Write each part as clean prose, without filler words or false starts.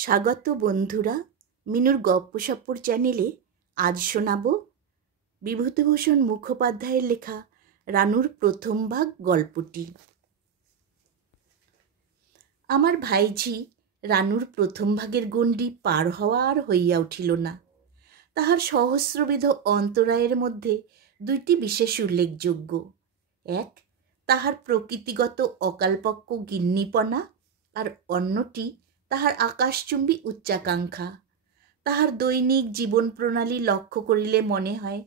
স্বাগত বন্ধুরা, মিনুর গপ্পসপ্পর চ্যানেলে আজ শোনাব বিভূতিভূষণ মুখোপাধ্যায়ের লেখা রানুর প্রথম ভাগ গল্পটি। আমার ভাইঝি রানুর প্রথম ভাগের গণ্ডি পার হওয়া আর হইয়া উঠিল না। তাহার সহস্রবিধ অন্তরায়ের মধ্যে দুইটি বিশেষ উল্লেখযোগ্য। এক, তাহার প্রকৃতিগত অকালপক্য গিন্নিপনা, আর অন্যটি তাহার আকাশচুম্বী উচ্চাকাঙ্ক্ষা। তাহার দৈনিক জীবন প্রণালী লক্ষ্য করিলে মনে হয়,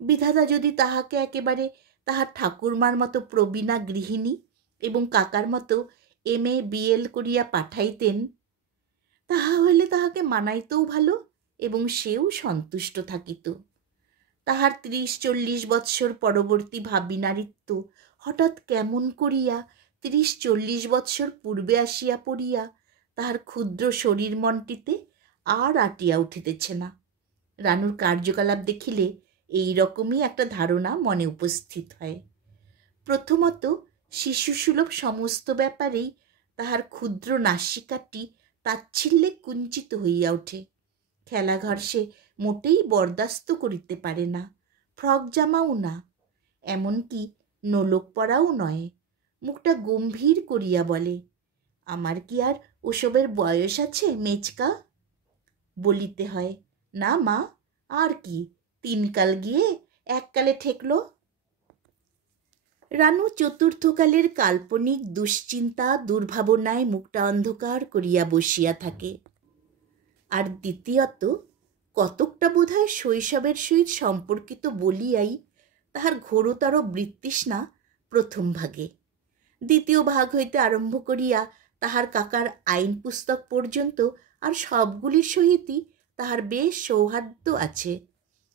বিধাতা যদি তাহাকে একেবারে তাহার ঠাকুরমার মতো প্রবীণা গৃহিণী এবং কাকার মতো MA BL করিয়া পাঠাইতেন, তাহা হইলে তাহাকে মানাইতেও ভালো এবং সেও সন্তুষ্ট থাকিত। তাহার 30-40 বৎসর পরবর্তী ভাবিনারিত্ব হঠাৎ কেমন করিয়া 30-40 বৎসর পূর্বে আসিয়া পড়িয়া তাহার ক্ষুদ্র শরীর মনটিতে আর আটিয়া উঠিতেছে না। রানুর কার্যকলাপ দেখিলে এই রকমই একটা ধারণা মনে উপস্থিত হয়। প্রথমত, শিশুসুলভ সমস্ত ব্যাপারেই তাহার ক্ষুদ্র নাসিকাটি তাচ্ছিল্যে কুঞ্চিত হইয়া ওঠে। খেলাঘর সে মোটেই বরদাস্ত করিতে পারে না, ফ্রক জামাও না, এমনকি নোলক পরাও নয়। মুখটা গম্ভীর করিয়া বলে, আমার কি আর ওসবের বয়স আছে মেচকা? বলিতে হয়, না মা, আর কি, 3 কাল গিয়ে 1 কালে ঠেকল। রানু চতুর্থকালের কাল্পনিক দুশ্চিন্তা দুর্ভাবনায় মুখটা অন্ধকার করিয়া বসিয়া থাকে। আর দ্বিতীয়ত, কতকটা বোধহয় শৈশবের সহিত সম্পর্কিত বলিয়াই তাহার ঘোরতর বৃত্তৃষ্ণা প্রথম ভাগে। দ্বিতীয় ভাগ হইতে আরম্ভ করিয়া তাহার কাকার আইন পুস্তক পর্যন্ত আর সবগুলির সহিতই তাহার বেশ সৌহার্দ্য আছে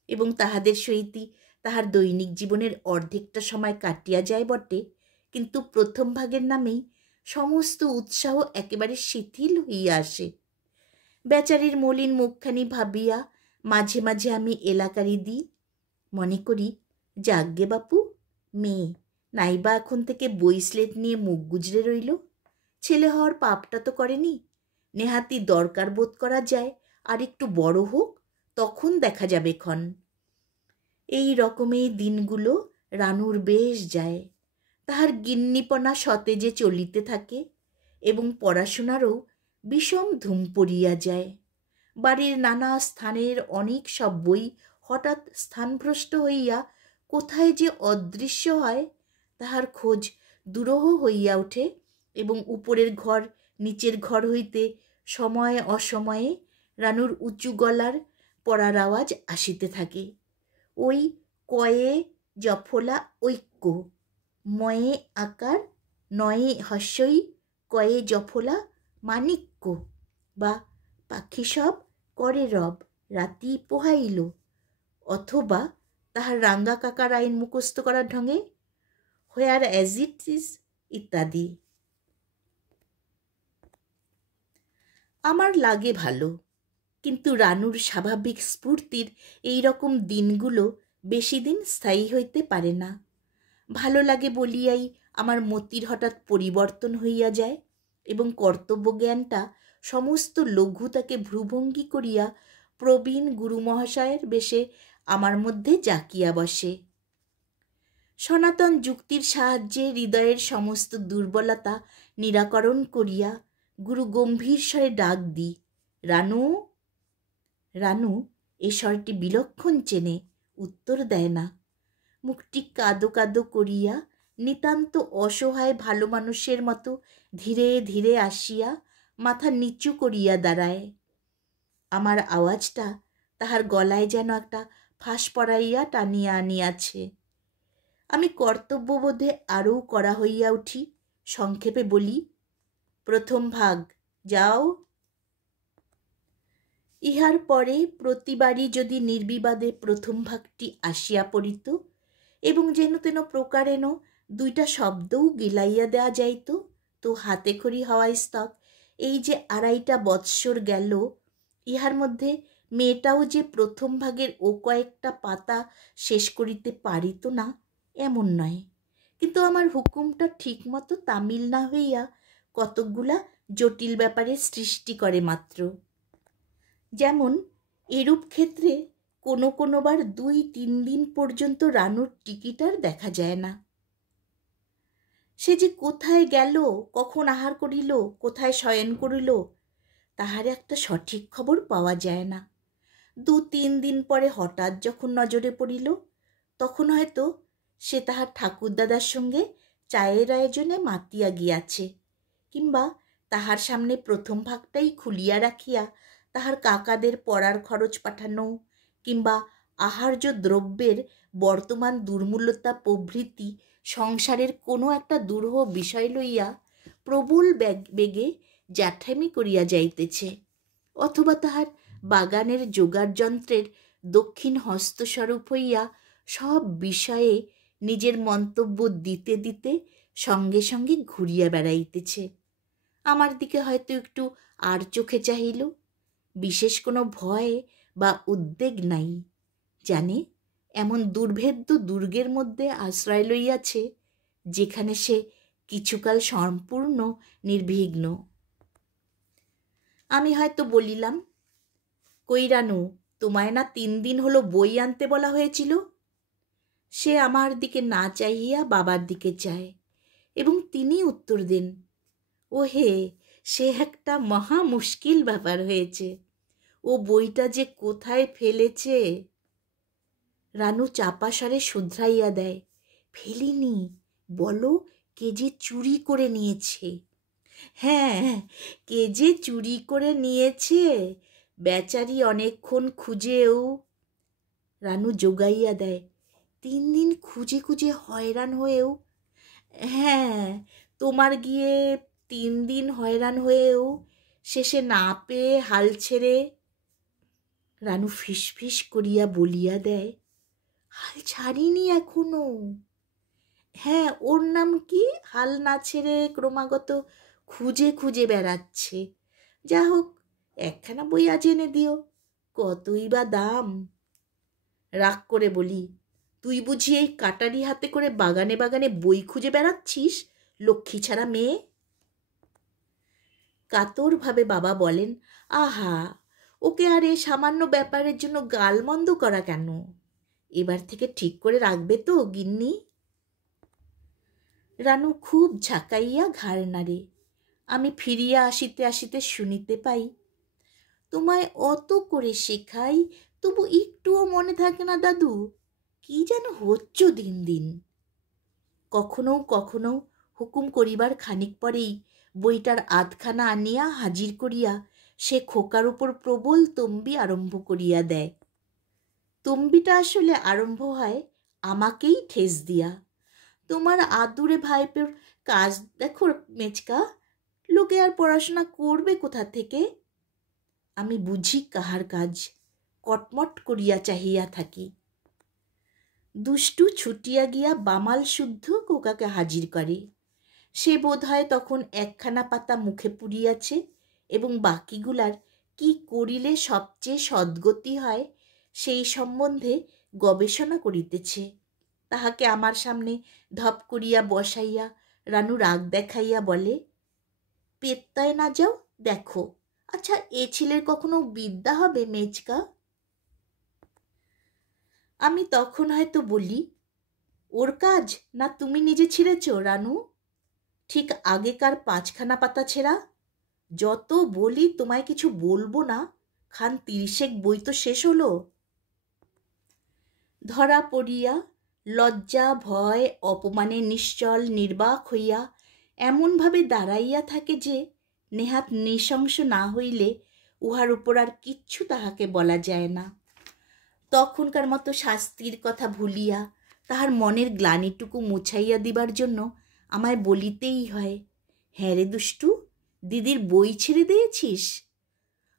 এবং তাহাদের সহিতই তাহার দৈনিক জীবনের অর্ধেকটা সময় কাটিয়া যায় বটে, কিন্তু প্রথম ভাগের নামেই সমস্ত উৎসাহ একেবারে শিথিল হইয়া আসে। বেচারির মলিন মুখখানি ভাবিয়া মাঝে মাঝে আমি এলাকারি দিই, মনে করি, যাগ্গে বাপু, মেয়ে নাইবা এখন থেকে বই স্লেট নিয়ে মুখ গুজরে রইল, ছেলে হওয়ার পাপটা তো করেনি, নেহাতি দরকার বোধ করা যায় আর একটু বড় হোক, তখন দেখা যাবে ক্ষণ। এই রকমের দিনগুলো রানুর বেশ যায়। তাহার গিন্নিপনা সতেজে চলিতে থাকে এবং পড়াশোনারও বিষম ধুম পড়িয়া যায়। বাড়ির নানা স্থানের অনেক সব বই হঠাৎ স্থানভ্রষ্ট হইয়া কোথায় যে অদৃশ্য হয়, তাহার খোঁজ দুরূহ হইয়া ওঠে এবং উপরের ঘর নিচের ঘর হইতে সময়ে অসময়ে রানুর উঁচু গলার পড়ার আওয়াজ আসিতে থাকে। ওই কয়ে জফলা ঐক্য, ময়ে আকার, নয়ে হস্যই, কয়ে জফলা মানিক্য, বা পাখি সব করে রব, রাতি পোহাইল, অথবা তাহার রাঙ্গা কাকার আইন মুখস্থ করার ঢঙে হোয়ার অ্যাজ ইট ইজ ইত্যাদি। আমার লাগে ভালো, কিন্তু রানুর স্বাভাবিক স্ফূর্তির এই রকম দিনগুলো বেশি দিন স্থায়ী হইতে পারে না। ভালো লাগে বলিয়াই আমার মতির হঠাৎ পরিবর্তন হইয়া যায় এবং কর্তব্যজ্ঞানটা সমস্ত লঘুতাকে ভ্রুভঙ্গি করিয়া প্রবীণ গুরুমহাশয়ের বেশে আমার মধ্যে জাকিয়া বসে। সনাতন যুক্তির সাহায্যে হৃদয়ের সমস্ত দুর্বলতা নিরাকরণ করিয়া গুরু গম্ভীর স্বরে ডাক দিই, রানু। রানু এ স্বরটি বিলক্ষণ চেনে, উত্তর দেয় না। মুখটি কাদো কাদো করিয়া নিতান্ত অসহায় ভালো মানুষের মতো ধীরে ধীরে আসিয়া মাথা নিচু করিয়া দাঁড়ায়। আমার আওয়াজটা তাহার গলায় যেন একটা ফাঁস পড়াইয়া টানিয়া আনিয়াছে। আমি কর্তব্যবোধে আরও কড়া হইয়া উঠি, সংক্ষেপে বলি, প্রথম ভাগ, যাও। ইহার পরে প্রতিবারই যদি নির্বিবাদে প্রথম ভাগটি আসিয়া পড়িত এবং যেন তেন প্রকারেণ 2টা শব্দও গিলাইয়া দেওয়া যাইত, তো হাতে খড়ি হওয়াই স্তক এই যে 2.5টা বৎসর গেল, ইহার মধ্যে মেয়েটাও যে প্রথম ভাগের ও কয়েকটা পাতা শেষ করিতে পারিত না এমন নয়, কিন্তু আমার হুকুমটা ঠিকমতো তামিল না হইয়া কতকগুলা জটিল ব্যাপারের সৃষ্টি করে মাত্র। যেমন এরূপ ক্ষেত্রে কোনোবার 2-3 দিন পর্যন্ত রানুর টিকিট আর দেখা যায় না। সে যে কোথায় গেল, কখন আহার করিল, কোথায় শয়ন করিল, তাহার একটা সঠিক খবর পাওয়া যায় না। 2-3 দিন পরে হঠাৎ যখন নজরে পড়িল, তখন হয়তো সে তাহার ঠাকুরদাদার সঙ্গে চায়ের আয়োজনে মাতিয়া গিয়াছে, কিংবা তাহার সামনে প্রথম ভাগটাই খুলিয়া রাখিয়া তাহার কাকাদের পড়ার খরচ পাঠানো, কিংবা আহার্য দ্রব্যের বর্তমান দুর্মূল্যতা প্রভৃতি সংসারের কোনো একটা দুরূহ বিষয় লইয়া প্রবল বেগে জ্যাঠামি করিয়া যাইতেছে, অথবা তাহার বাগানের যোগাড় যন্ত্রের দক্ষিণ হস্তস্বরূপ হইয়া সব বিষয়ে নিজের মন্তব্য দিতে দিতে সঙ্গে সঙ্গে ঘুরিয়া বেড়াইতেছে। আমার দিকে হয়তো একটু আর চোখে চাহিল, বিশেষ কোনো ভয় বা উদ্বেগ নাই, জানে এমন দুর্ভেদ্য দুর্গের মধ্যে আশ্রয় লইয়াছে, যেখানে সে কিছুকাল সম্পূর্ণ নির্বিঘ্ন। আমি হয়তো বলিলাম, কই রানু, তোমায় না 3 দিন হলো বই আনতে বলা হয়েছিল? সে আমার দিকে না চাহিয়া বাবার দিকে চায়, এবং তিনি উত্তর দেন, ও হে, সে একটা মহা মুশকিল ব্যাপার হয়েছে, ও বইটা যে কোথায় ফেলেছে। রানু চাপা স্বরে শুধরাইয়া দেয়, ফেলিনি, বলো কে যে চুরি করে নিয়েছে। হ্যাঁ, কে যে চুরি করে নিয়েছে, বেচারি অনেকক্ষণ খুঁজেও। রানু জোগাইয়া দেয়, 3 দিন খুঁজে খুঁজে হয়রান হয়েও। হ্যাঁ, তোমার গিয়ে 3 দিন হয়রান হয়েও শেষে না পেয়ে হাল ছেড়ে। রানু ফিসফিস করিয়া বলিয়া দেয়, হাল ছাড়িনি এখনো। হ্যাঁ, ওর নাম কি, হাল না ছেড়ে ক্রমাগত খুঁজে খুঁজে বেড়াচ্ছে। যা হোক, একখানা বই আজ এনে দিও, কতই বা দাম। রাগ করে বলি, তুই বুঝি এই কাটারি হাতে করে বাগানে বাগানে বই খুঁজে বেড়াচ্ছিস, লক্ষ্মী ছাড়া মেয়ে? কাতরভাবে বাবা বলেন, আহা, ওকে আর এ সামান্য ব্যাপারের জন্য গালমন্দ করা কেন? এবার থেকে ঠিক করে রাখবে তো গিন্নি? রানু খুব ঝাঁকাইয়া ঘাড় নাড়ে। আমি ফিরিয়া আসিতে আসিতে শুনিতে পাই, তোমায় অত করে শেখাই, তবু একটুও মনে থাকে না দাদু, কি যেন হচ্ছ দিন দিন। কখনো কখনো হুকুম করিবার খানিক পরেই বইটার আধখানা আনিয়া হাজির করিয়া সে খোকার উপর প্রবল তম্বি আরম্ভ করিয়া দেয়। তম্বিটা আসলে আরম্ভ হয় আমাকেই ঠেস দিয়া, তোমার আদুরে ভাইপোর কাজ দেখো মেচকা, লোকে আর পড়াশোনা করবে কোথা থেকে? আমি বুঝি কাহার কাজ, কটমট করিয়া চাহিয়া থাকি। দুষ্টু ছুটিয়া গিয়া বামাল শুদ্ধ খোকাকে হাজির করে। সে বোধ হয় তখন একখানা পাতা মুখে পুড়িয়াছে, এবং বাকিগুলার কি করিলে সবচেয়ে সদ্গতি হয় সেই সম্বন্ধে গবেষণা করিতেছে। তাহাকে আমার সামনে ধপ করিয়া বসাইয়া রানু রাগ দেখাইয়া বলে, পেত্তায় না যাও, দেখো, আচ্ছা এ ছেলের কখনো বিদ্যা হবে মেচকা? আমি তখন হয়তো বলি, ওর কাজ না তুমি নিজে ছিঁড়েছ রানু? ঠিক আগেকার 5খানা পাতা ছেঁড়া। যত বলি তোমায় কিছু বলবো না, খান 30 বই তো শেষ হলো। ধরা পড়িয়া লজ্জা ভয় অপমানে নিশ্চল নির্বাক হইয়া এমনভাবে দাঁড়াইয়া থাকে যে নেহাত নৃশংস না হইলে উহার উপর আর কিচ্ছু তাহাকে বলা যায় না। তখনকার মতো শাস্তির কথা ভুলিয়া তাহার মনের গ্লানিটুকু মুছাইয়া দিবার জন্য আমায় বলিতেই হয়, হ্যাঁ রে দুষ্টু, দিদির বই ছেড়ে দিয়েছিস?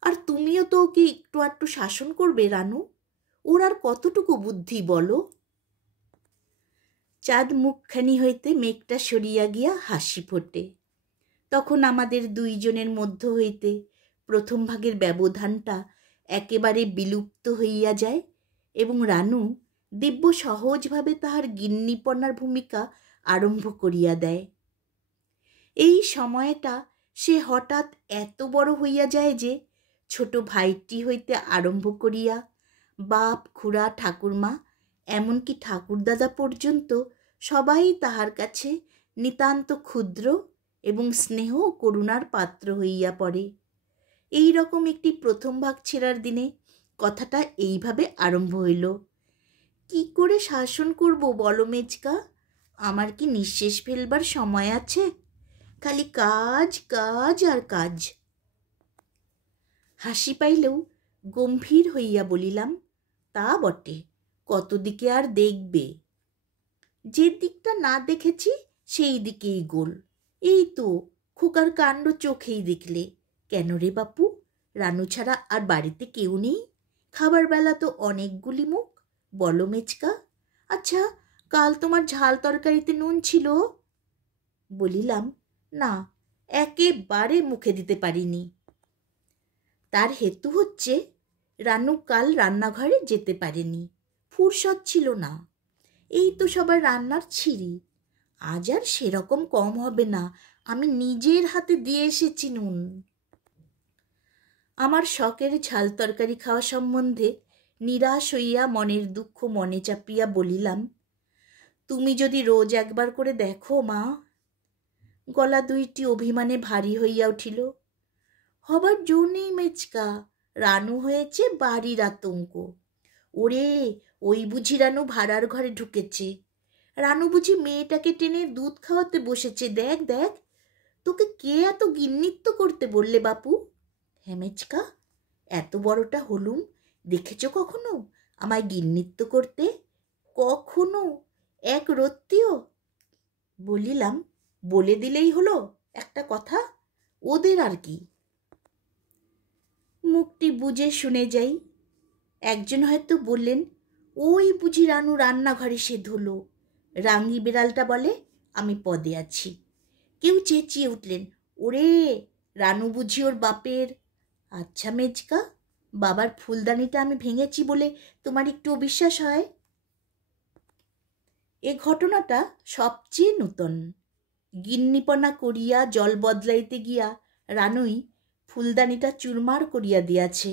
আর তুমিও তো ওকে একটু আধটু শাসন করবে রানু, ওর আর কতটুকু বুদ্ধি বলো? চাঁদ মুখখানি হইতে মেঘটা সরিয়া গিয়া হাসি ফোটে। তখন আমাদের 2 জনের মধ্য হইতে প্রথম ভাগের ব্যবধানটা একেবারে বিলুপ্ত হইয়া যায়, এবং রানু দিব্য সহজভাবে তাহার গিন্নিপনার ভূমিকা আরম্ভ করিয়া দেয়। এই সময়টা সে হঠাৎ এত বড় হইয়া যায় যে ছোট ভাইটি হইতে আরম্ভ করিয়া বাপ, খুড়া, ঠাকুরমা, এমনকি ঠাকুরদাদা পর্যন্ত সবাই তাহার কাছে নিতান্ত ক্ষুদ্র এবং স্নেহ ও করুণার পাত্র হইয়া পড়ে। এই রকম একটি প্রথম ভাগ ছেড়ার দিনে কথাটা এইভাবে আরম্ভ হইল। কি করে শাসন করব বলো মেজকা? আমার কি নিঃশ্বাস ফেলবার সময় আছে? খালি কাজ, কাজ আর কাজ। হাসি পাইলেও গম্ভীর হইয়া বলিলাম, তা বটে, কত দিকে আর দেখবে? যে দিকটা না দেখেছি সেই দিকেই গোল। এই তো খোকার কাণ্ড চোখেই দেখলে। কেন রে বাপু, রানু ছাড়া আর বাড়িতে কেউ নেই? খাবার বেলা তো অনেকগুলি মুখ। বলো মেচকা, আচ্ছা কাল তোমার ঝাল তরকারিতে নুন ছিল? বলিলাম, না, একেবারে মুখে দিতে পারিনি। তার হেতু হচ্ছে রানু কাল রান্নাঘরে যেতে পারেনি, ফুরসত ছিল না। এই তো সবার রান্নার ছিরি। আজ আর সেরকম কম হবে না, আমি নিজের হাতে দিয়ে এসেছি নুন। আমার শখের ঝাল তরকারি খাওয়া সম্বন্ধে নিরাশ হইয়া মনের দুঃখ মনে চাপিয়া বলিলাম, তুমি যদি রোজ একবার করে দেখো মা। গলা দুইটি অভিমানে ভারী হইয়া উঠিল। হবার জো নেই মেচকা, রানু হয়েছে বাড়ির আতঙ্ক। ওরে, ওই বুঝি রানু ভাড়ার ঘরে ঢুকেছে। রানু বুঝি মেয়েটাকে টেনে দুধ খাওয়াতে বসেছে। দেখ দেখ, তোকে কে এত গিন্নিত্ব করতে বললে বাপু? হ্যাঁ মেচকা, এত বড়টা হলুম, দেখেছ কখনো আমায় গিন্নিত্ব করতে? কখনো এক রত্তিও? বলিলাম, বলে দিলেই হলো একটা কথা, ওদের আর কি। মুখটি বুঝে শুনে যাই। একজন হয়তো বললেন, ওই বুঝি রানু রান্নাঘরে সে ধুলো। রাঙি বিড়ালটা বলে, আমি পদে আছি। কেউ চেঁচিয়ে উঠলেন, ওরে, রানু বুঝি ওর বাপের। আচ্ছা মেজকা, বাবার ফুলদানিটা আমি ভেঙেছি বলে তোমার একটু অবিশ্বাস হয়? এ ঘটনাটা সবচেয়ে নূতন। গিন্নিপনা করিয়া জল বদলাইতে গিয়া রানুই ফুলদানিটা চুরমার করিয়া দিয়াছে।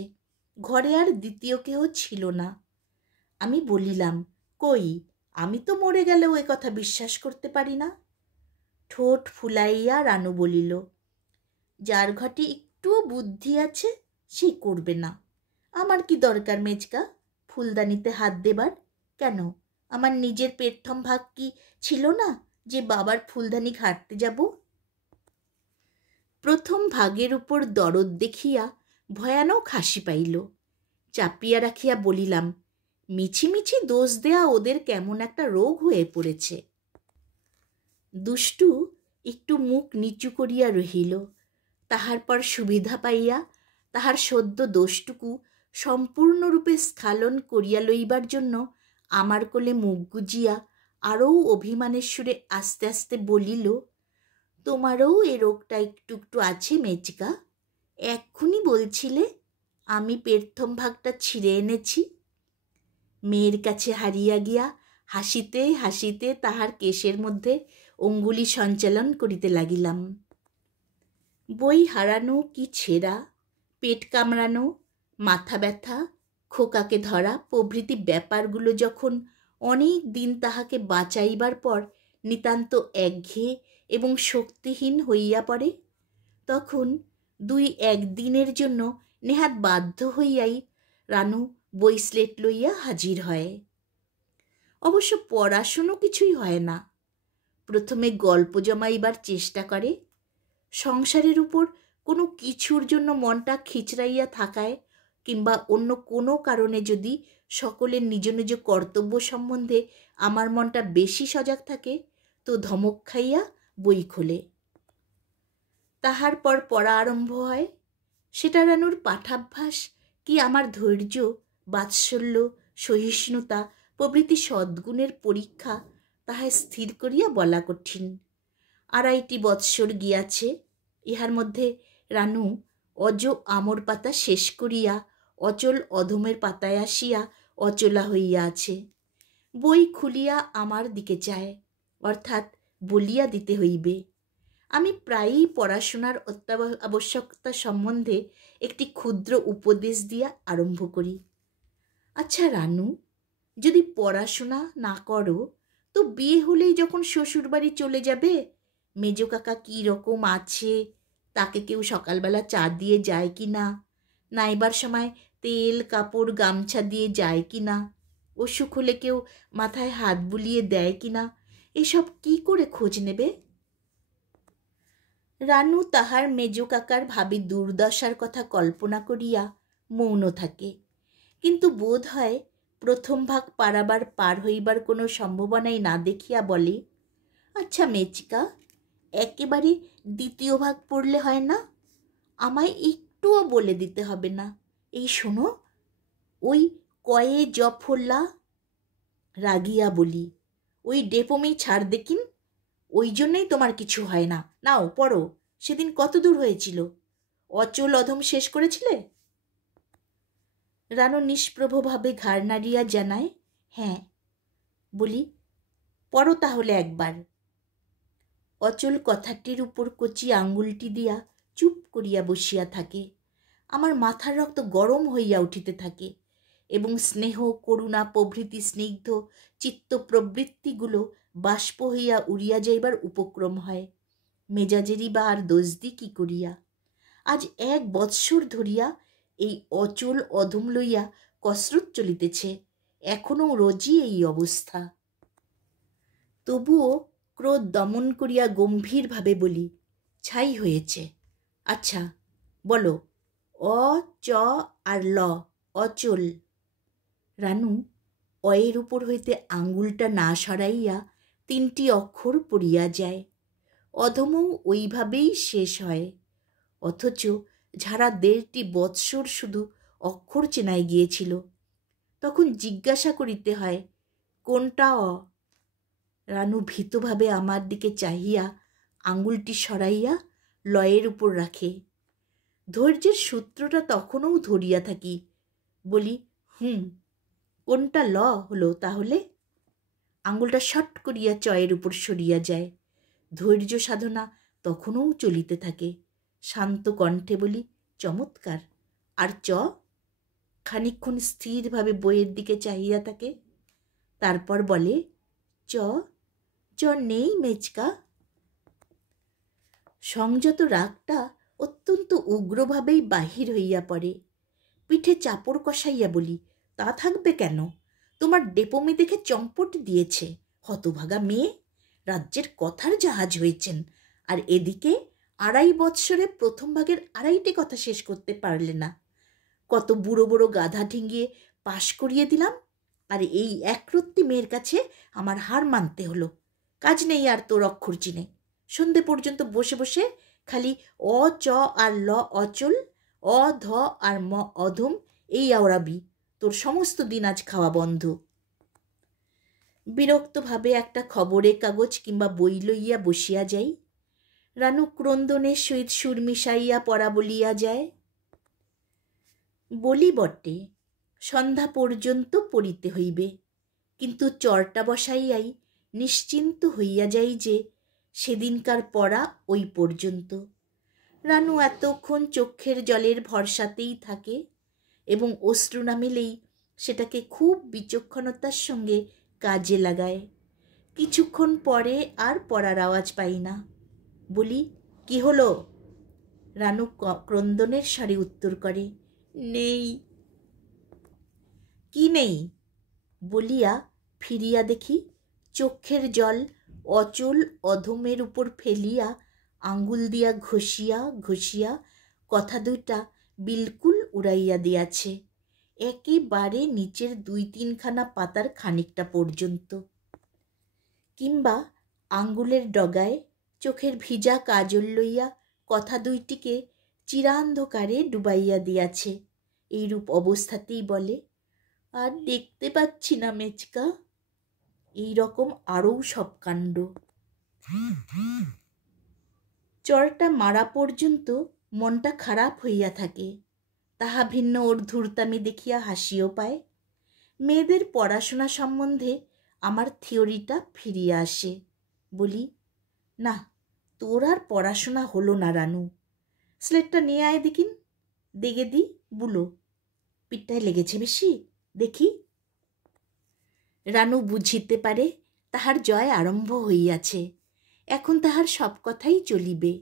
ঘরে আর দ্বিতীয় কেহ ছিল না। আমি বলিলাম, কই, আমি তো মরে গেলেও এ কথা বিশ্বাস করতে পারি না। ঠোঁট ফুলাইয়া রানু বলিল, যার ঘটে একটুও বুদ্ধি আছে সে করবে না। আমার কি দরকার মেজকা ফুলদানিতে হাত দেবার? কেন, আমার নিজের পেটথম ভাগ কি ছিল না যে বাবার ফুলদানি ঘাঁটতে যাব? প্রথম ভাগের উপর দরদ দেখিয়া ভয়ানক হাসি পাইল। চাপিয়া রাখিয়া বলিলাম, মিছি মিছি দোষ দেয়া ওদের কেমন একটা রোগ হয়ে পড়েছে। দুষ্টু একটু মুখ নিচু করিয়া রহিল। তাহার পর সুবিধা পাইয়া তাহার সদ্য দোষটুকু সম্পূর্ণরূপে স্খালন করিয়া লইবার জন্য আমার কোলে মুখ গুজিয়া আরও অভিমানের সুরে আস্তে আস্তে বলিল, তোমারও এ রোগটা একটু একটু আছে মেচকা। এক্ষুনি বলছিলে আমি পেটথম ভাগটা ছিঁড়ে এনেছি। মেয়ের কাছে হারিয়া গিয়া হাসিতে হাসিতে তাহার কেশের মধ্যে অঙ্গুলি সঞ্চালন করিতে লাগিলাম। বই হারানো কি ছেঁড়া, পেট কামড়ানো, মাথা ব্যথা, খোকাকে ধরা প্রভৃতি ব্যাপারগুলো যখন অনেক দিন তাহাকে বাঁচাইবার পর নিতান্ত একঘেয়ে এবং শক্তিহীন হইয়া পড়ে, তখন দুই একদিনের জন্য নেহাত বাধ্য হইয়াই রানু বই স্লেট লইয়া হাজির হয়। অবশ্য পড়াশুনো কিছুই হয় না। প্রথমে গল্প জমাইবার চেষ্টা করে। সংসারের উপর কোনো কিছুর জন্য মনটা খিচড়াইয়া থাকায় কিংবা অন্য কোনো কারণে যদি সকলের নিজ নিজ কর্তব্য সম্বন্ধে আমার মনটা বেশি সজাগ থাকে, তো ধমক খাইয়া বই খোলে। তাহার পর পড়া আরম্ভ হয়। সেটা রানুর পাঠাভ্যাস কি আমার ধৈর্য, বাৎসল্য, সহিষ্ণুতা প্রভৃতি সদ্গুণের পরীক্ষা, তাহায় স্থির করিয়া বলা কঠিন। 2.5 বৎসর গিয়াছে। ইহার মধ্যে রানু অজ আমর পাতা শেষ করিয়া অচল অধমের পাতায় আসিয়া অচলা হইয়া আছে। বই খুলিয়া আমার দিকে চায়, অর্থাৎ বলিয়া দিতে হইবে। আমি প্রায়ই পড়াশোনার আবশ্যকতা সম্বন্ধে একটি ক্ষুদ্র উপদেশ দিয়া আরম্ভ করি। আচ্ছা রানু, যদি পড়াশোনা না করো তো বিয়ে হলেই যখন শ্বশুরবাড়ি চলে যাবে, মেজ কাকা কী রকম আছে, তাকে কেউ সকালবেলা চা দিয়ে যায় কি না, নাইবার সময় তেল কাপড় গামছা দিয়ে যায় কি না, অসুখ হলে কেউ মাথায় হাত বুলিয়ে দেয় কি না, এসব কি করে খোঁজ নেবে? রানু তাহার মেজ কাকার ভাবি দুর্দশার কথা কল্পনা করিয়া মৌন থাকে, কিন্তু বোধ হয় প্রথম ভাগ পারাবার পার হইবার কোনো সম্ভাবনাই না দেখিয়া বলে, আচ্ছা মেচকা, একেবারে দ্বিতীয় ভাগ পড়লে হয় না? আমায় একটুও বলে দিতে হবে না। এই শোনো, ওই কয়ে জফরলা। রাগিয়া বলি, ওই ডেপোমি ছাড় দেখিন, ওই জন্যেই তোমার কিছু হয় না। নাও পড়ো, সেদিন কত দূর হয়েছিল? অচল অধম শেষ করেছিলে? রানু নিষ্প্রভভাবে ঘাড় নাড়িয়া জানায়, হ্যাঁ। বলি, পড়ো তাহলে একবার। অচল কথাটির উপর কচি আঙ্গুলটি দিয়া চুপ করিয়া বসিয়া থাকে। আমার মাথার রক্ত গরম হইয়া উঠিতে থাকে এবং স্নেহ করুণা প্রভৃতি স্নিগ্ধ চিত্তপ্রবৃত্তিগুলো বাষ্প হইয়া উড়িয়া যাইবার উপক্রম হয়। মেজাজেরই বা আর দোষ দি কি করিয়া? আজ 1 বৎসর ধরিয়া এই অচল অধম লইয়া কসরত চলিতেছে, এখনও রোজই এই অবস্থা। তবুও ক্রোধ দমন করিয়া গম্ভীরভাবে বলি, ছাই হয়েছে। আচ্ছা বলো, অ চ আর ল, অচল। রানু অয়ের উপর হইতে আঙ্গুলটা না সরাইয়া 3টি অক্ষর পড়িয়া যায়। অধমও ওইভাবেই শেষ হয়, অথচ যারা 1.5 বৎসর শুধু অক্ষর চেনায় গিয়েছিল, তখন জিজ্ঞাসা করিতে হয় কোনটা অ। রানু ভীতভাবে আমার দিকে চাহিয়া আঙ্গুলটি সরাইয়া লয়ের উপর রাখে। ধৈর্যের সূত্রটা তখনও ধরিয়া থাকি। বলি, কোনটা ল হলো তাহলে? আঙ্গুলটা শট করিয়া চয়ের উপর সরিয়া যায়। ধৈর্য সাধনা তখনও চলিতে থাকে। শান্ত কণ্ঠে বলি, চমৎকার। আর চ? খানিকক্ষণ স্থিরভাবে বইয়ের দিকে চাহিয়া থাকে, তারপর বলে, চ চ নেই মেচকা। সংযত রাগটা অত্যন্ত উগ্রভাবেই বাহির হইয়া পড়ে। পিঠে চাপড় কষাইয়া বলি, তা থাকবে কেন? তোমার ডেপোমি দেখে চম্পট দিয়েছে, হতভাগা মেয়ে। রাজ্যের কথার জাহাজ হয়েছেন, আর এদিকে 2.5 বৎসরে প্রথম ভাগের 2.5টি কথা শেষ করতে পারলে না। কত বুড়ো বুড়ো গাধা ঠেঙ্গিয়ে পাশ করিয়ে দিলাম, আর এই একরত্তি মেয়ের কাছে আমার হার মানতে হলো। কাজ নেই আর তোর অক্ষর চিনে। সন্ধে পর্যন্ত বসে বসে খালি অ চ আর ল অচল, অ ধ আর ম অধম এই আওড়াবি। তোর সমস্ত দিন আজ খাওয়া বন্ধ। বিরক্তভাবে একটা খবরের কাগজ কিংবা বই লইয়া বসিয়া যাই। রানু ক্রন্দনের সহিত সুর মিশাইয়া পড়া বলিয়া যায়। বলি বটে, সন্ধ্যা পর্যন্ত পড়িতে হইবে, কিন্তু চরটা বসাইয়াই নিশ্চিন্ত হইয়া যাই যে সেদিনকার পড়া ওই পর্যন্ত। রানু এতক্ষণ চোখের জলের ভরসাতেই থাকে এবং অশ্রু নামিলেই সেটাকে খুব বিচক্ষণতার সঙ্গে কাজে লাগায়। কিছুক্ষণ পরে আর পড়ার আওয়াজ পাই না। বলি, কি হলো? রানু ক্রন্দনের স্বরে উত্তর করে, নেই। কি নেই? বলিয়া ফিরিয়া দেখি চোখের জল অচল অধমের উপর ফেলিয়া আঙ্গুল দিয়া ঘষিয়া ঘষিয়া কথা দুইটা বিলকুল উড়াইয়া দিয়াছে, একেবারে নিচের 2-3খানা পাতার খানিকটা পর্যন্ত। কিংবা আঙ্গুলের ডগায় চোখের ভিজা কাজল লইয়া কথা দুইটিকে চিরান্ধকারে ডুবাইয়া দিয়াছে। এইরূপ অবস্থাতেই বলে, আর দেখতে পাচ্ছি না মেচকা। এই রকম আরও সব কাণ্ড। চরটা মারা পর্যন্ত মনটা খারাপ হইয়া থাকে। তাহা ভিন্ন ওর ধূর্তামি দেখিয়া হাসিও পায়। মেয়েদের পড়াশোনা সম্বন্ধে আমার থিওরিটা ফিরিয়া আসে। বলি, না, তোর আর পড়াশোনা হলো না রানু। স্লেটটা নিয়ে আয় দেখিন, দেগে দি বুলো, পিঠটায় লেগেছে বেশি, দেখি। রানু বুঝিতে পারে তাহার জয় আরম্ভ হইয়াছে, এখন তাহার সব কথাই চলিবে।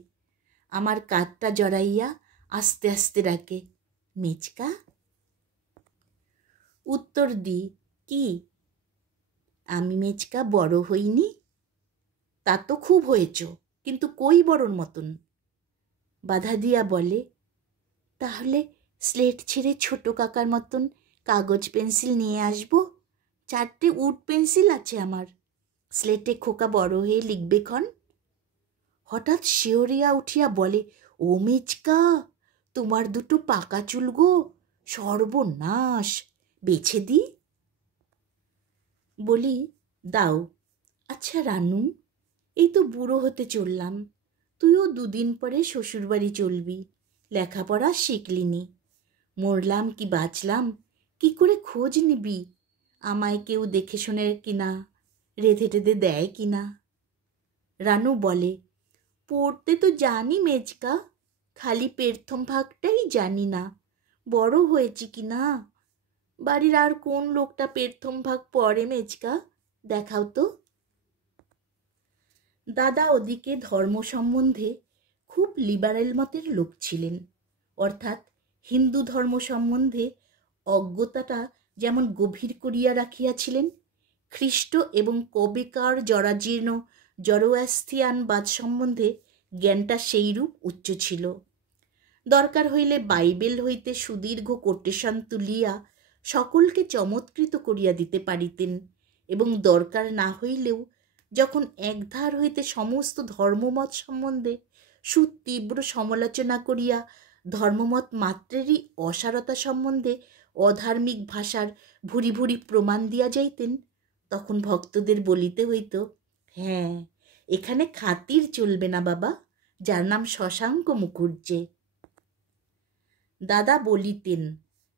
আমার কাঁধটা জড়াইয়া আস্তে আস্তে ডাকে, মেচকা। উত্তর দি, কি? আমি মেচকা বড় হইনি? তা তো খুব হয়েছ, কিন্তু কই বড়র মতন। বাধা দিয়া বলে, তাহলে স্লেট ছেড়ে ছোট কাকার মতন কাগজ পেন্সিল নিয়ে আসবো। 4টে উড পেন্সিল আছে আমার, স্লেটে খোকা বড় হয়ে লিখবে ক্ষণ। হঠাৎ শিহরিয়া উঠিয়া বলে, ও মেচকা, তোমার দুটো পাকা চুল গো, সর্বনাশ, বেছে দি। বলি, দাও। আচ্ছা রানু, এই তো বুড়ো হতে চললাম, তুইও 2 দিন পরে শ্বশুরবাড়ি চলবি, লেখাপড়া শিখলিনি। মরলাম কি বাঁচলাম, কি করে খোঁজ নিবি আমায় কেউ দেখে শুনে কিনা, রেধে টেধে দেয় কিনা? রানু বলে, পড়তে তো জানি মেচকা, খালি প্রথম ভাগটাই জানি না, বড় হয়েছি কি না। বাড়ির আর কোন লোকটা প্রথম ভাগ পড়ে মেচকা, দেখাও তো। দাদা ওদিকে ধর্ম সম্বন্ধে খুব লিবারেল মতের লোক ছিলেন, অর্থাৎ হিন্দু ধর্ম সম্বন্ধে অজ্ঞতাটা যেমন গভীর করিয়া রাখিয়াছিলেন, খ্রিস্ট এবং কবেকার জরাজীর্ণ জরোয়াস্ট্রিয়ানবাদ সম্বন্ধে জ্ঞানটা সেইরূপ উচ্চ ছিল। দরকার হইলে বাইবেল হইতে সুদীর্ঘ কোটেশন তুলিয়া সকলকে চমৎকৃত করিয়া দিতে পারিতেন, এবং দরকার না হইলেও যখন একধার হইতে সমস্ত ধর্মমত সম্বন্ধে সুতীব্র সমালোচনা করিয়া ধর্মমত মাত্রেরই অসারতা সম্বন্ধে অধার্মিক ভাষার ভুরি ভুরি প্রমাণ দিয়া যাইতেন, তখন ভক্তদের বলিতে হইত, হ্যাঁ, এখানে খাতির চলবে না বাবা, যার নাম শশাঙ্ক মুখুজ্জে। দাদা বলিতেন,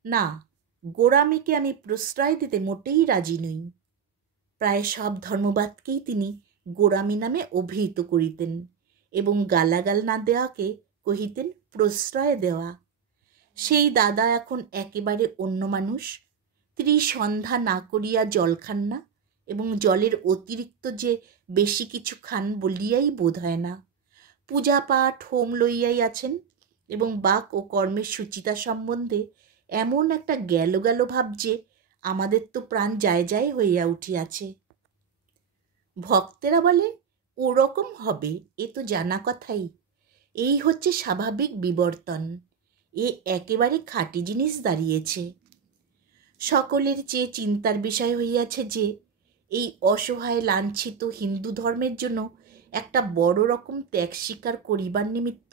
না, গোঁড়ামিকে আমি প্রশ্রয় দিতে মোটেই রাজি নই। প্রায় সব ধর্মবাদকেই তিনি গোঁড়ামি নামে অভিহিত করিতেন, এবং গালাগাল না দেওয়াকে কহিতেন প্রশ্রয় দেওয়া। সেই দাদা এখন একেবারে অন্য মানুষ। তিনি সন্ধ্যা না করিয়া জল খান না, এবং জলের অতিরিক্ত যে বেশি কিছু খান বলিয়াই বোধ হয় না। পূজা পাঠ হোম লইয়াই আছেন, এবং বাক ও কর্মের সুচিতা সম্বন্ধে এমন একটা গেল গেল ভাব যে আমাদের তো প্রাণ যায় যায় হইয়া উঠিয়াছে। ভক্তেরা বলে, ওরকম হবে, এ তো জানা কথাই, এই হচ্ছে স্বাভাবিক বিবর্তন, এ একেবারে খাঁটি জিনিস দাঁড়িয়েছে। সকলের চেয়ে চিন্তার বিষয় হইয়াছে যে এই অসহায় লাঞ্ছিত হিন্দু ধর্মের জন্য একটা বড় রকম ত্যাগ স্বীকার করিবার নিমিত্ত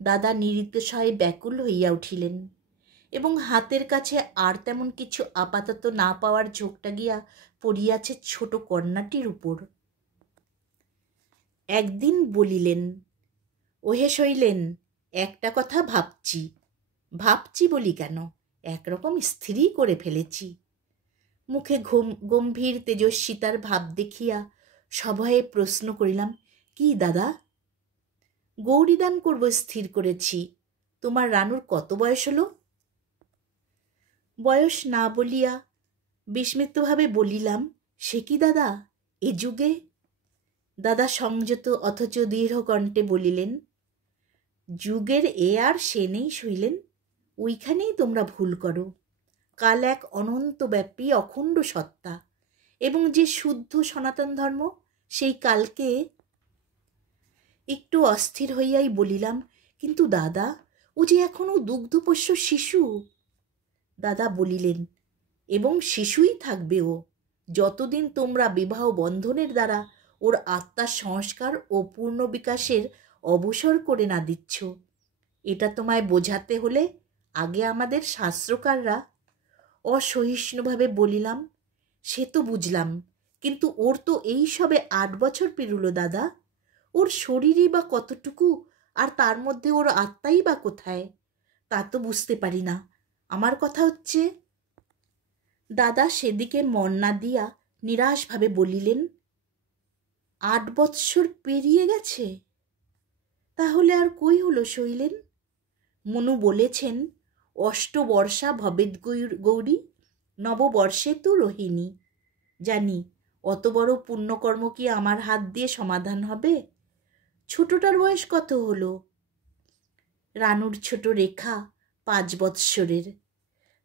দাদা নিরতিশয় ব্যাকুল হইয়া উঠিলেন, এবং হাতের কাছে আর তেমন কিছু আপাতত না পাওয়ার ঝোঁকটা গিয়া পড়িয়াছে ছোট কন্যাটির উপর। একদিন বলিলেন, ওহে শৈলেন, একটা কথা ভাবছি। ভাবছি বলি কেন, একরকম স্থিরই করে ফেলেছি। মুখে গম্ভীর তেজস্বিতার ভাব দেখিয়া সভয়ে প্রশ্ন করিলাম, কি দাদা? গৌরীদান করব স্থির করেছি। তোমার রানুর কত বয়স হলো? বয়স না বলিয়া বিস্মিতভাবে বলিলাম, সে কি দাদা, এ যুগে? দাদা সংযত অথচ দৃঢ় কণ্ঠে বলিলেন, যুগের এ আর সে নেই শৈলেন, ওইখানেই তোমরা ভুল করো। কাল এক অনন্তব্যাপী অখণ্ড সত্তা, এবং যে শুদ্ধ সনাতন ধর্ম, সেই কালকে। একটু অস্থির হইয়াই বলিলাম, কিন্তু দাদা, ও যে এখনো দুগ্ধপোষ্য শিশু। দাদা বলিলেন, এবং শিশুই থাকবে ও, যতদিন তোমরা বিবাহ বন্ধনের দ্বারা ওর আত্মার সংস্কার ও পূর্ণ বিকাশের অবসর করে না দিচ্ছ। এটা তোমায় বোঝাতে হলে আগে আমাদের শাস্ত্রকাররা। অসহিষ্ণুভাবে বলিলাম, সে তো বুঝলাম, কিন্তু ওর তো এই সবে 8 বছর পেরুল দাদা, ওর শরীরই বা কতটুকু, আর তার মধ্যে ওর আত্মাই বা কোথায়, তা তো বুঝতে পারি না। আমার কথা হচ্ছে। দাদা সেদিকে মন না দিয়া নিরাশভাবে বলিলেন, 8 বৎসর পেরিয়ে গেছে? তাহলে আর কই হলো শৈলেন? মনু বলেছেন, অষ্টবর্ষা ভবেদ গৌরী, নববর্ষে তো রোহিণী। জানি অত বড় পুণ্যকর্ম কি আমার হাত দিয়ে সমাধান হবে? ছোটটার বয়স কত হলো? রানুর ছোট রেখা 5 বৎসরের।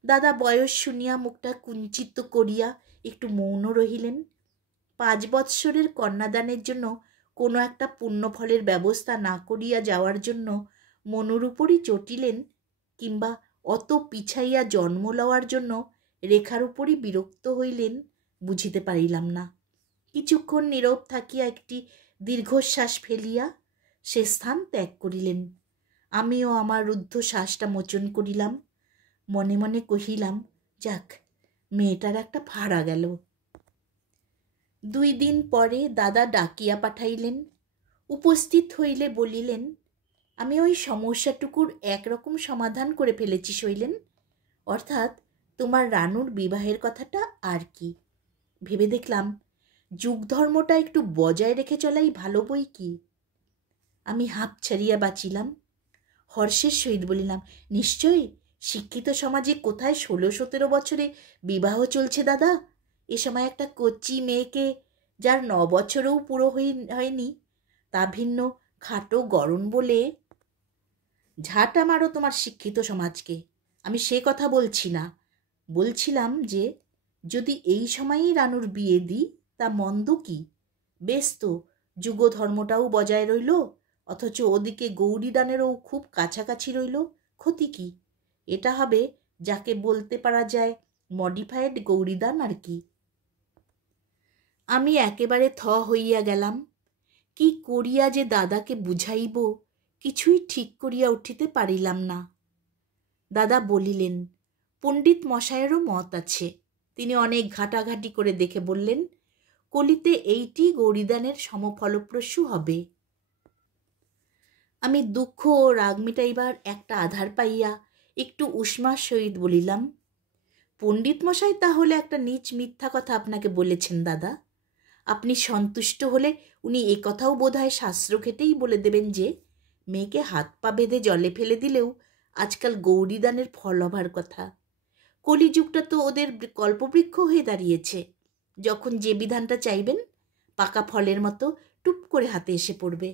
দাদা বয়স শুনিয়া মুখটা কুঞ্চিত করিয়া একটু মৌন রহিলেন। 5 বৎসরের কন্যাদানের জন্য কোনো একটা পুণ্যফলের ব্যবস্থা না করিয়া যাওয়ার জন্য মনুর উপরই চটিলেন, কিংবা অত পিছাইয়া জন্ম লওয়ার জন্য রেখার উপরই বিরক্ত হইলেন, বুঝিতে পারিলাম না। কিছুক্ষণ নীরব থাকিয়া একটি দীর্ঘশ্বাস ফেলিয়া সে স্থান ত্যাগ করিলেন। আমিও আমার রুদ্ধশ্বাসটা মোচন করিলাম। মনে মনে কহিলাম, যাক, মেয়েটার একটা ভাড়া গেল। 2 দিন পরে দাদা ডাকিয়া পাঠাইলেন। উপস্থিত হইলে বলিলেন, আমি ওই সমস্যাটুকুর একরকম সমাধান করে ফেলেছি শৈলেন, অর্থাৎ তোমার রানুর বিবাহের কথাটা আর কি। ভেবে দেখলাম যুগ ধর্মটা একটু বজায় রেখে চলাই ভালো বই কি। আমি হাঁপ ছাড়িয়া বাঁচিলাম। হর্ষের সহিত বলিলাম, নিশ্চয়ই শিক্ষিত সমাজে কোথায় 16-17 বছরে বিবাহ চলছে দাদা? এ সময় একটা কচি মেয়েকে, যার 9 বছরেও পুরো হয়নি, তা ভিন্ন খাটো গরম বলে। ঝাঁটা মারো তোমার শিক্ষিত সমাজকে, আমি সে কথা বলছি না। বলছিলাম যে যদি এই সময়েই রানুর বিয়ে দিই তা মন্দ কি? বেশ তো, যুগ ধর্মটাও বজায় রইল, অথচ ওদিকে গৌরীদানেরও খুব কাছাকাছি রইল। ক্ষতি কি? এটা হবে যাকে বলতে পারা যায় মডিফাইড গৌরীদান আর কি। আমি একেবারে থ হইয়া গেলাম। কি করিয়া যে দাদাকে বুঝাইব কিছুই ঠিক করিয়া উঠিতে পারিলাম না। দাদা বলিলেন, পণ্ডিত মশায়েরও মত আছে। তিনি অনেক ঘাটাঘাটি করে দেখে বললেন, কলিতে এইটি গৌরীদানের সমফলপ্রসূ হবে। আমি দুঃখ ও রাগ মিটাইবার একটা আধার পাইয়া একটু উষ্মার সহিত বলিলাম, পণ্ডিত মশাই তাহলে একটা নীচ মিথ্যা কথা আপনাকে বলেছেন দাদা। আপনি সন্তুষ্ট হলে উনি এ কথাও বোধহয় শাস্ত্র ঘেটেই বলে দেবেন যে মেয়েকে হাত পা বেঁধে জলে ফেলে দিলেও আজকাল গৌরীদানের ফল হবার কথা। কলিযুগটা তো ওদের কল্পবৃক্ষ হয়ে দাঁড়িয়েছে। যখন যে বিধানটা চাইবেন পাকা ফলের মতো টুপ করে হাতে এসে পড়বে।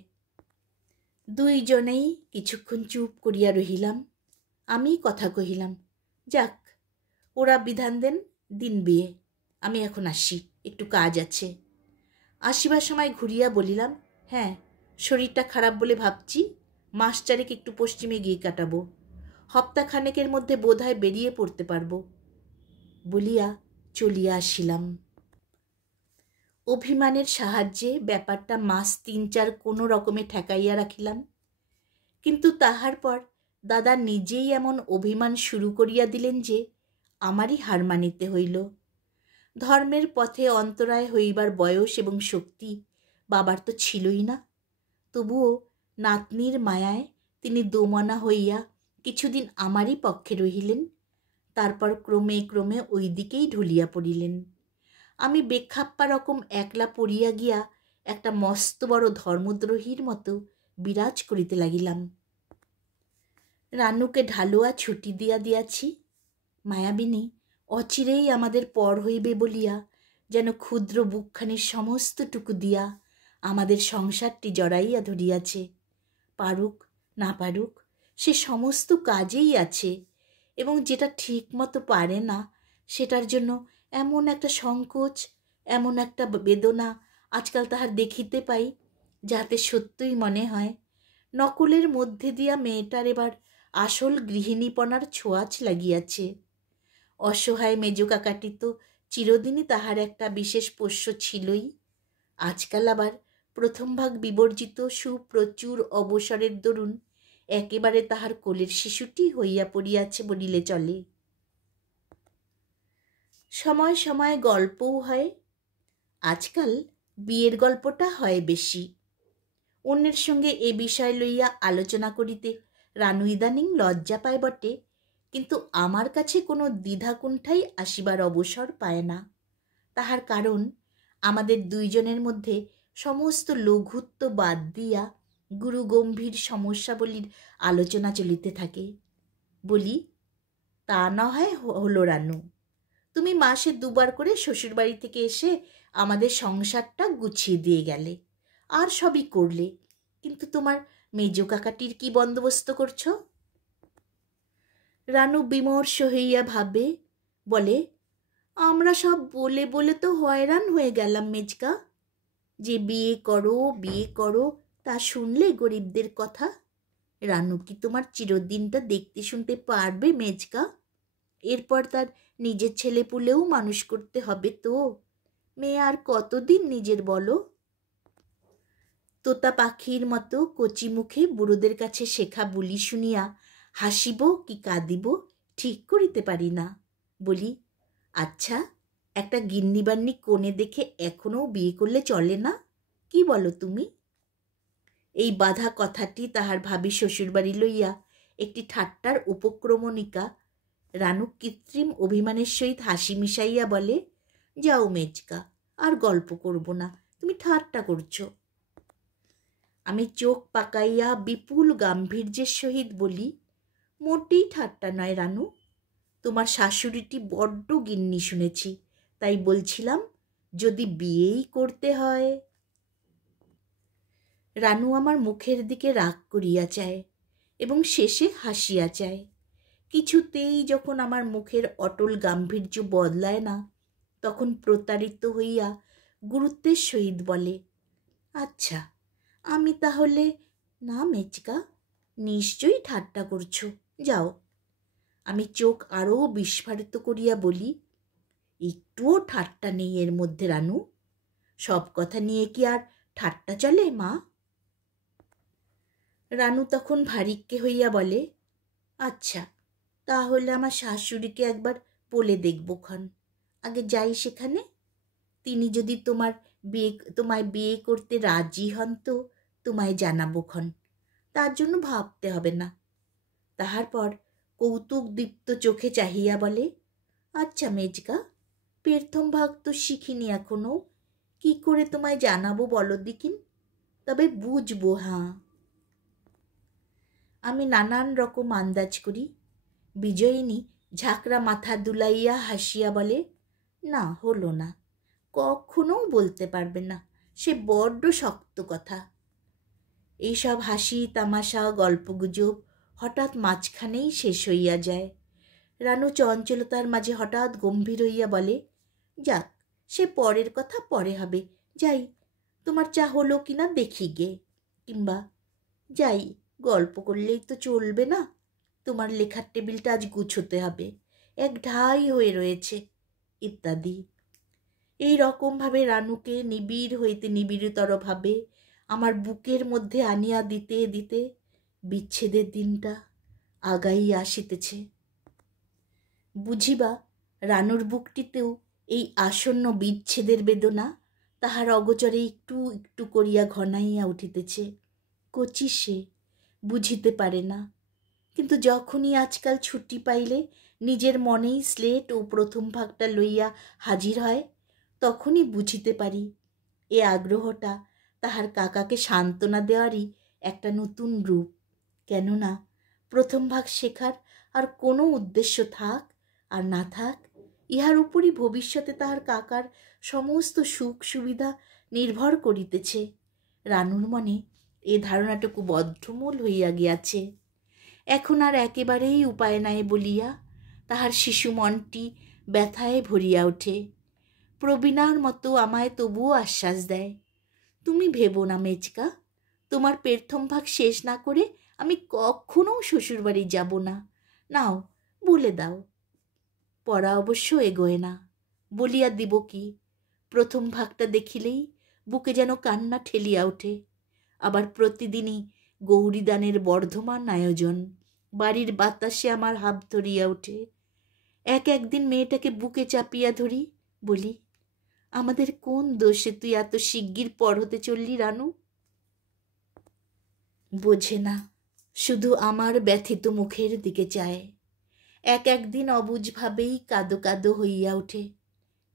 2 জনেই কিছুক্ষণ চুপ করিয়া রহিলাম। আমি কথা কহিলাম, যাক, ওরা বিধান দেন, দিন বিয়ে। আমি এখন আসি, একটু কাজ আছে। আসিবার সময় ঘুরিয়া বলিলাম, হ্যাঁ, শরীরটা খারাপ বলে ভাবছি 1 মাস চারেক একটু পশ্চিমে গিয়ে কাটাবো। সপ্তাহখানেকের মধ্যে বোধহয় বেরিয়ে পড়তে পারবো। বলিয়া চলিয়া আসিলাম। অভিমানের সাহায্যে ব্যাপারটা 3 মাস 4 কোনো রকমে ঠেকাইয়া রাখিলাম। কিন্তু তাহার পর দাদা নিজেই এমন অভিমান শুরু করিয়া দিলেন যে আমারই হার মানিতে হইল। ধর্মের পথে অন্তরায় হইবার বয়স এবং শক্তি বাবার তো ছিলই না। তবুও নাতনির মায়ায় তিনি দোমনা হইয়া কিছুদিন আমারই পক্ষে রহিলেন। তারপর ক্রমে ক্রমে ওই দিকেই ঢুলিয়া পড়িলেন। আমি বেখাপ্পা রকম একলা পড়িয়া গিয়া একটা মস্ত বড় ধর্মদ্রোহীর মতো বিরাজ করিতে লাগিলাম। রানুকে ঢালুয়া ছুটি দিয়াছি। মায়াবিনী অচিরেই আমাদের পর হইবে বলিয়া যেন ক্ষুদ্র বুকখানির সমস্তটুকু দিয়া আমাদের সংসারটি জড়াইয়া ধরিয়াছে। পারুক না পারুক, সে সমস্ত কাজেই আছে, এবং যেটা ঠিক মতো পারে না সেটার জন্য এমন একটা সংকোচ, এমন একটা বেদনা আজকাল তাহার দেখিতে পাই, যাতে সত্যই মনে হয় নকলের মধ্যে দিয়া মেয়েটার এবার আসল গৃহিণীপনার ছোঁয়াচ লাগিয়াছে। অসহায় মেজো কাকাটি তো চিরদিনই তাহার একটা বিশেষ পোষ্য ছিলই। আজকাল আবার প্রথম ভাগ বিবর্জিত সুপ্রচুর অবসরের দরুন একেবারে তাহার কোলের শিশুটি হইয়া পড়িয়াছে বলিলে চলে। সময় সময় গল্পও হয়। আজকাল বিয়ের গল্পটা হয় বেশি। অন্যের সঙ্গে এ বিষয় লইয়া আলোচনা করিতে রানু ইদানিং লজ্জা পায় বটে, কিন্তু আমার কাছে কোনো দ্বিধাকুণ্ঠাই আসিবার অবসর পায় না। তাহার কারণ আমাদের 2 জনের মধ্যে সমস্ত লঘুত্ব বাদ দিয়া গুরু গম্ভীর সমস্যাবলীর আলোচনা চলিতে থাকে। বলি, তা না হয় হলো রানু, তুমি মাসে 2বার করে শ্বশুরবাড়ি থেকে এসে আমাদের সংসারটা গুছিয়ে দিয়ে গেলে, আর সবই করলে, কিন্তু তোমার মেজ কাকাটির কি বন্দোবস্ত করছো? রানু বিমর্ষ হইয়া ভাবে, বলে, আমরা সব বলে বলে তো হয়রান হয়ে গেলাম মেজকা। যে বিয়ে করো বিয়ে করো, তা শুনলে গরিবদের কথা? রানু কি তোমার চিরদিনটা দেখতে শুনতে পারবে মেজকা? এরপর তার নিজের ছেলে পুলেও মানুষ করতে হবে তো। মেয়ে আর কতদিন নিজের বলো? তোতা পাখির মতো কচি মুখে বুড়োদের কাছে শেখা বুলি শুনিয়া হাসিব কি কাঁদিব ঠিক করিতে পারি না। বলি, আচ্ছা, একটা গিন্নিবান্নি কোণে দেখে এখনও বিয়ে করলে চলে না? কি বলো তুমি? এই বাধা কথাটি তাহার ভাবী শ্বশুরবাড়ি লইয়া একটি ঠাট্টার উপক্রমণিকা। রানু কৃত্রিম অভিমানের সহিত হাসি মিশাইয়া বলে, যাও মেজকা, আর গল্প করব না, তুমি ঠাট্টা করছো। আমি চোখ পাকাইয়া বিপুল গাম্ভীর্যের সহিত বলি, মোটেই ঠাট্টা নয় রানু, তোমার শাশুড়িটি বড্ড গিন্নি শুনেছি, তাই বলছিলাম যদি বিয়েই করতে হয়। রানু আমার মুখের দিকে রাগ করিয়া চায় এবং শেষে হাসিয়া চায়। কিছুতেই যখন আমার মুখের অটল গাম্ভীর্য বদলায় না, তখন প্রতারিত হইয়া গুরুত্বের সহিত বলে, আচ্ছা, আমি তাহলে না মেচকা, নিশ্চয়ই ঠাট্টা করছো, যাও। আমি চোখ আরও বিস্ফারিত করিয়া বলি, একটুও ঠাট্টা নেই এর মধ্যে রানু, সব কথা নিয়ে কি আর ঠাট্টা চলে মা? রানু তখন ভারিক্কে হইয়া বলে, আচ্ছা, তাহলে আমার শাশুড়িকে একবার বলে দেখব ক্ষণ, আগে যাই সেখানে। তিনি যদি তোমায় বিয়ে করতে রাজি হন তো তোমায় জানাবো ক্ষণ, তার জন্য ভাবতে হবে না। তাহার পর কৌতুক দীপ্ত চোখে চাহিয়া বলে, আচ্ছা মেজকা, প্রথম ভাগ তো শিখিনি এখনো, কি করে তোমায় জানাবো বলো দিকিন, তবে বুঝবো। হ্যাঁ, আমি নানান রকম আন্দাজ করি। বিজয়িনী ঝাঁকড়া মাথা দুলাইয়া হাসিয়া বলে, না, হলো না, কখনো বলতে পারবে না, সে বড্ড শক্ত কথা। এইসব হাসি তামাশা গল্পগুজব হঠাৎ মাঝখানেই শেষ হইয়া যায়। রানু চঞ্চলতার মাঝে হঠাৎ গম্ভীর হইয়া বলে, যাক, সে পরের কথা পরে হবে, যাই, তোমার চা হলো কিনা দেখি গে, কিংবা যাই, গল্প করলেই তো চলবে না, তোমার লেখার টেবিলটা আজ গুছোতে হবে, এক ঢাই হয়ে রয়েছে, ইত্যাদি। এই রকমভাবে রানুকে নিবিড় হইতে নিবিড়তর ভাবে আমার বুকের মধ্যে আনিয়া দিতে দিতে বিচ্ছেদের দিনটা আগাইয়া আসিতেছে। বুঝিবা রানুর বুকটিতেও এই আসন্ন বিচ্ছেদের বেদনা তাহার অগোচরে একটু একটু করিয়া ঘনাইয়া উঠিতেছে। কচি সে, বুঝিতে পারে না, কিন্তু যখনই আজকাল ছুটি পাইলে নিজের মনেই স্লেট ও প্রথম ভাগটা লইয়া হাজির হয়, তখনই বুঝিতে পারি এ আগ্রহটা তাহার কাকাকে সান্ত্বনা দেওয়ারই একটা নতুন রূপ। কেননা প্রথম ভাগ শেখার আর কোনো উদ্দেশ্য থাক আর না থাক, ইহার উপরই ভবিষ্যতে তাহার কাকার সমস্ত সুখ সুবিধা নির্ভর করিতেছে। রানুর মনে এ ধারণাটুকু বদ্ধমূল হইয়া গিয়াছে। এখন আর একেবারেই উপায় নাই বলিয়া তাহার শিশু মনটি ব্যথায় ভরিয়া ওঠে। প্রবীণার মতো আমায় তবুও আশ্বাস দেয়, তুমি ভেবো না মেচকা, তোমার প্রথম ভাগ শেষ না করে আমি কখনো শ্বশুরবাড়ি যাব না, নাও বলে দাও। পড়া অবশ্য এগোয় না, বলিয়া দিব কি, প্রথম ভাগটা দেখিলেই বুকে যেন কান্না ঠেলিয়া ওঠে। আবার প্রতিদিনই গৌরীদানের বর্ধমান আয়োজন, বাড়ির বাতাসে আমার হাত ধরিয়া ওঠে। একদিন মেয়েটাকে বুকে চাপিয়া ধরি, বলি, আমাদের কোন দোষে তুই এত শিগগির পর হতে চললি রানু? বোঝে না, শুধু আমার ব্যথিত মুখের দিকে চায়। একদিন অবুঝভাবেই কাদো কাদো হইয়া ওঠে,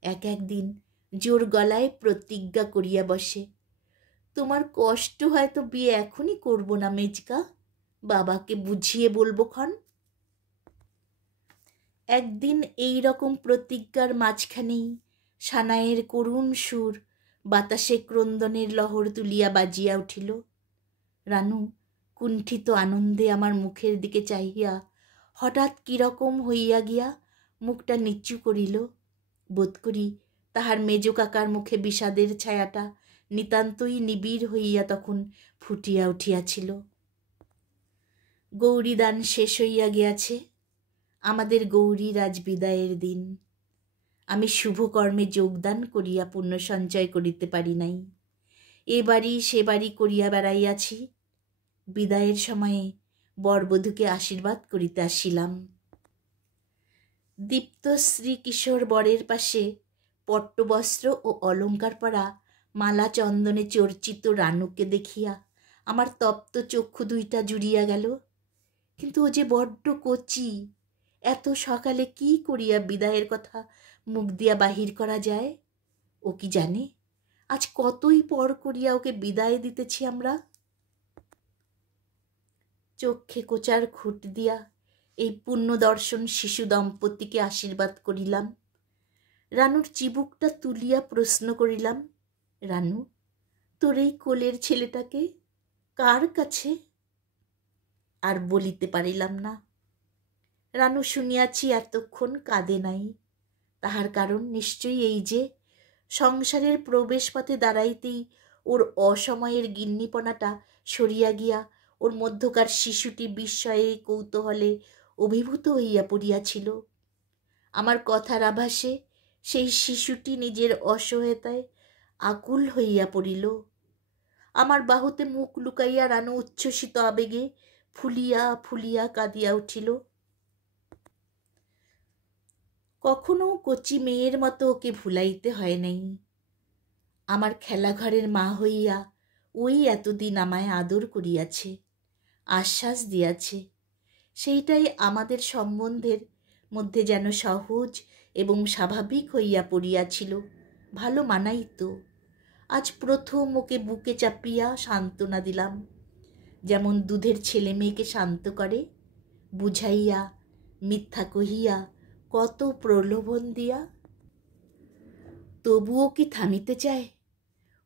একদিন জোর গলায় প্রতিজ্ঞা করিয়া বসে, তোমার কষ্ট হয়তো বিয়ে এখনই করব না মেজকা, বাবাকে বুঝিয়ে বলবো ক্ষণ। একদিন এই রকম প্রতিজ্ঞার মাঝখানেই সানাইয়ের করুণ সুর বাতাসে ক্রন্দনের লহর তুলিয়া বাজিয়া উঠিল। রানু কুণ্ঠিত আনন্দে আমার মুখের দিকে চাহিয়া হঠাৎ কিরকম হইয়া গিয়া মুখটা নিচু করিল। বোধ করি তাহার মেজ কাকার মুখে বিষাদের ছায়াটা নিতান্তই নিবিড় হইয়া তখন ফুটিয়া উঠিয়াছিল। গৌরীদান শেষ হইয়া গিয়াছে। আমাদের গৌরীর আজ বিদায়ের দিন। আমি শুভকর্মে যোগদান করিয়া পুণ্য সঞ্চয় করিতে পারি নাই। এ বাড়ি সে বাড়ি করিয়া বেড়াইয়াছি। বিদায়ের সময়ে বরবধূকে আশীর্বাদ করিতে আসিলাম। দীপ্ত শ্রীকিশোর বরের পাশে পট্টবস্ত্র ও অলঙ্কার পরা মালা চন্দনে চর্চিত রানুকে দেখিয়া আমার তপ্ত চক্ষু দুইটা জুড়িয়া গেল। কিন্তু ও যে বড্ড কচি, এত সকালে কি করিয়া বিদায়ের কথা মুখ দিয়া বাহির করা যায়? ও কি জানে আজ কতই পর করিয়া ওকে বিদায় দিতেছি আমরা? চক্ষে কোচার খুঁট দিয়া এই পুণ্যদর্শন শিশু দম্পতিকে আশীর্বাদ করিলাম। রানুর চিবুকটা তুলিয়া প্রশ্ন করিলাম, রানু, তোর এই কোলের ছেলেটাকে কার কাছে? আর বলিতে পারিলাম না। রানু শুনিয়াছি এতক্ষণ কাঁদে নাই। তাহার কারণ নিশ্চয়ই এই যে সংসারের প্রবেশপথে দাঁড়াইতেই ওর অসময়ের গিন্নিপনাটা সরিয়া গিয়া ওর মধ্যকার শিশুটি বিস্ময়ে কৌতূহলে অভিভূত হইয়া পড়িয়াছিল। আমার কথার আভাসে সেই শিশুটি নিজের অসহায়তায় আকুল হইয়া পড়িল। আমার বাহুতে মুখ লুকাইয়া রানু উচ্ছ্বসিত আবেগে ফুলিয়া ফুলিয়া কাঁদিয়া উঠিল। কখনো কচি মেয়ের মতো ওকে ভুলাইতে হয় নাই। আমার খেলাঘরের মা হইয়া ওই এতদিন আমায় আদর করিয়াছে, আশ্বাস দিয়াছে। সেইটাই আমাদের সম্বন্ধের মধ্যে যেন সহজ এবং স্বাভাবিক হইয়া পড়িয়াছিল। ভালো মানাইত। আজ প্রথম ওকে বুকে চাপিয়া সান্ত্বনা দিলাম, যেমন দুধের ছেলে মেয়েকে শান্ত করে, বুঝাইয়া, মিথ্যা কহিয়া, কত প্রলোভন দিয়া। তবুও কি থামিতে চায়?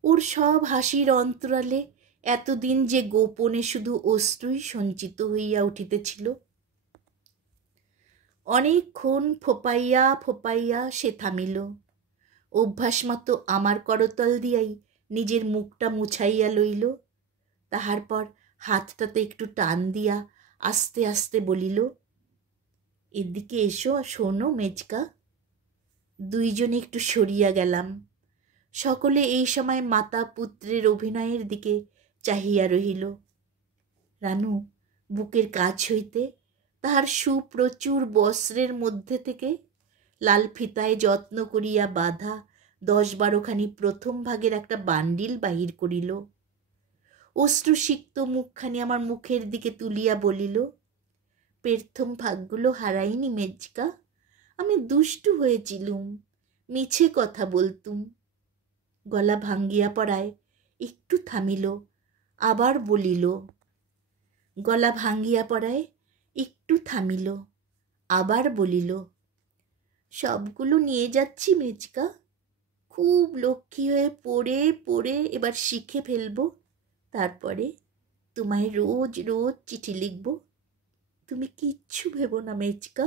ওর সব হাসির অন্তরালে এতদিন যে গোপনে শুধু অশ্রুই সঞ্চিত হইয়া উঠিতেছিল। অনেকক্ষণ ফোপাইয়া ফোপাইয়া সে থামিল। অভ্যাস মতো আমার করতল দিয়াই নিজের মুখটা মুছাইয়া লইল। তাহার পর হাতটাতে একটু টান দিয়া আস্তে আস্তে বলিল, এদিকে এসো, শোনো মেজকা। দুইজনে একটু সরিয়া গেলাম। সকলে এই সময় মাতা পুত্রের অভিনয়ের দিকে চাহিয়া রহিল। রানু বুকের কাছ হইতে তাহার সুপ্রচুর বস্ত্রের মধ্যে থেকে লাল ফিতায় যত্ন করিয়া বাঁধা 10-12খানি প্রথম ভাগের একটা বান্ডিল বাহির করিল। অশ্রুসিক্ত মুখখানি আমার মুখের দিকে তুলিয়া বলিল, প্রথম ভাগগুলো হারাইনি মেজকা, আমি দুষ্টু হয়েছিলুম, মিছে কথা বলতুম। গলা ভাঙ্গিয়া পড়ায় একটু থামিল, আবার বলিল। গলা ভাঙ্গিয়া পড়ায় একটু থামিল, আবার বলিল, সবগুলো নিয়ে যাচ্ছি মেজকা, খুব লক্ষ্মী হয়ে পড়ে পড়ে এবার শিখে ফেলব। তারপরে তোমায় রোজ রোজ চিঠি লিখব। তুমি কিচ্ছু ভেবো না মেজকা।